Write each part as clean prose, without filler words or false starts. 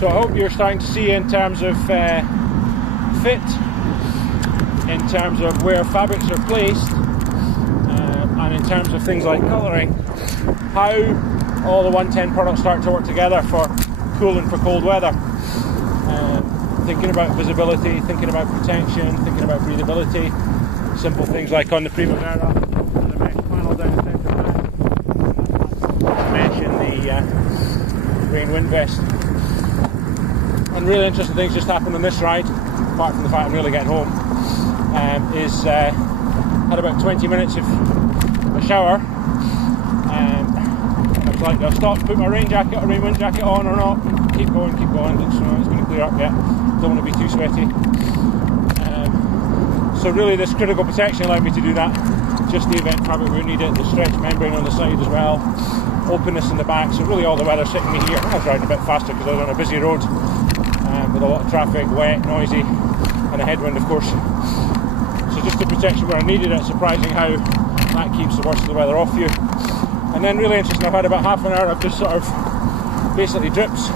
So I hope you're starting to see in terms of fit, in terms of where fabrics are placed, and in terms of things like colouring, how all the 110 products start to work together for cool and for cold weather. Thinking about visibility, thinking about protection, thinking about breathability, simple things like on the Primavera, the mesh panel down the centre back, mesh in the rain wind vest. And really interesting things just happened on this ride, apart from the fact I'm really getting home, had about 20 minutes of a shower. I was like, I'll stop, put my rain jacket or rain wind jacket on or not, keep going, looks like it's going to clear up yet, don't want to be too sweaty. So really this critical protection allowed me to do that, just the event fabric where we need it, the stretch membrane on the side as well, openness in the back, so really all the weather sitting me here. I was riding a bit faster because I was on a busy road with a lot of traffic, wet, noisy, and a headwind of course. So just the protection where I needed it, surprising how that keeps the worst of the weather off you. And then really interesting, I've had about half an hour of just sort of basically drips.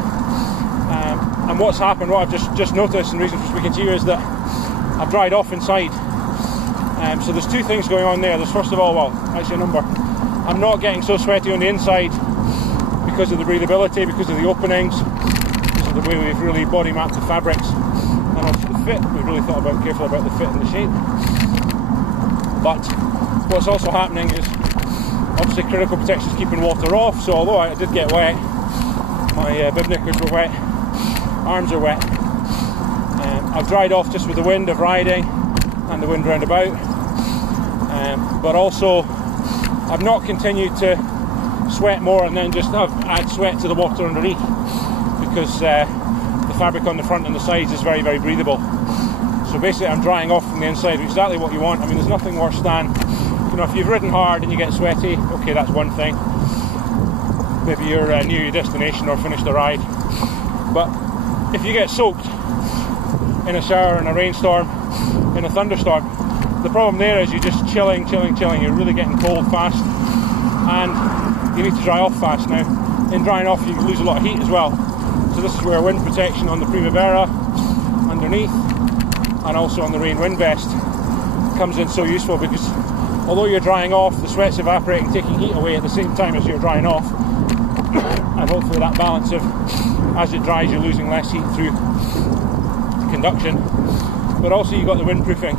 And what's happened, what I've just noticed, and the reason for speaking to you is that I've dried off inside. So there's two things going on there. There's first of all, well, actually a number. I'm not getting so sweaty on the inside because of the breathability, because of the openings, because of the way we've really body mapped the fabrics, and also the fit. We've really thought about careful about the fit and the shape. But what's also happening is obviously critical protection is keeping water off. So although I did get wet, my bib knickers were wet, arms are wet. I've dried off just with the wind of riding and the wind round about, but also I've not continued to sweat more and then just add sweat to the water underneath, because the fabric on the front and the sides is very, very breathable. So basically I'm drying off from the inside, which is exactly what you want. I mean, there's nothing worse than, you know, if you've ridden hard and you get sweaty, okay, that's one thing. Maybe you're near your destination or finished the ride. But if you get soaked in a shower, in a rainstorm, in a thunderstorm, the problem there is you're just chilling, you're really getting cold fast, and you need to dry off fast. Now, in drying off you lose a lot of heat as well, so this is where wind protection on the Primavera underneath and also on the rain wind vest comes in so useful, because although you're drying off, the sweat's evaporating, taking heat away at the same time as you're drying off, and hopefully that balance of, as it dries, you're losing less heat through conduction, but also you've got the windproofing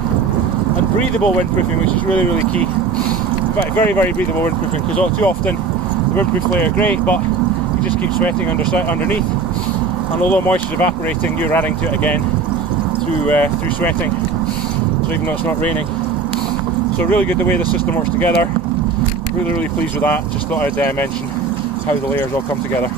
and breathable windproofing, which is really, really key. In fact, very, very breathable windproofing, because too often the windproof layer great, but you just keep sweating underneath, and although moisture is evaporating, you're adding to it again through sweating, so even though it's not raining. So really good the way the system works together, really, really pleased with that. Just thought I'd mention how the layers all come together.